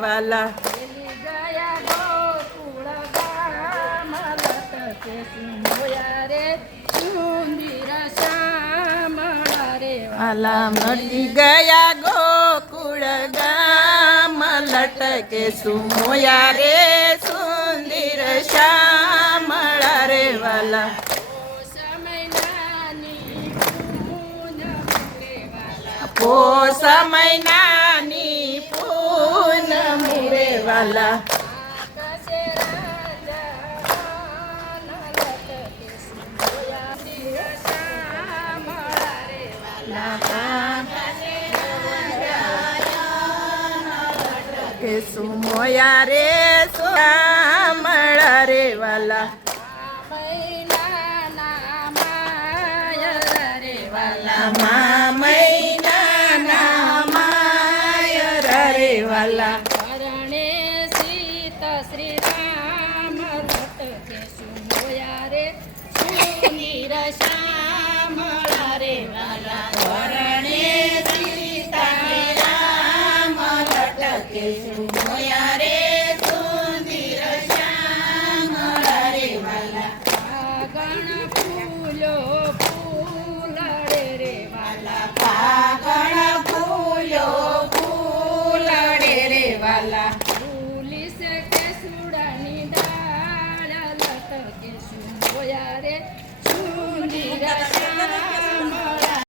વાલા વેલી ગયા ગોકુળ ગામ લટકે સુમોયા રે સુંદર શ્યામળા રે વાલા મળી ગયા ગોકુળ ગામ લટકે સુમોયા રે સુંદર શ્યામળા રે વાલા પોષ મહિનાની પૂનમ રે વાલા કે સુમોયા રે શ્યામળા રે વાલા વાલા પરણે સીત શ્રી રામ લટકે સુમોયા રે સુંદર શ્યામળા રે વાલા પરણે સીતા રામ લટકે સુમોયા રે સુંદર શ્યામળા રે વાલા ફાગણ ફૂલો ફૂલડે રે વાલા ફાગણ ફૂલો વાલા ફૂલી છે કે સુડાની ડાળ લટકે સુમોયા રે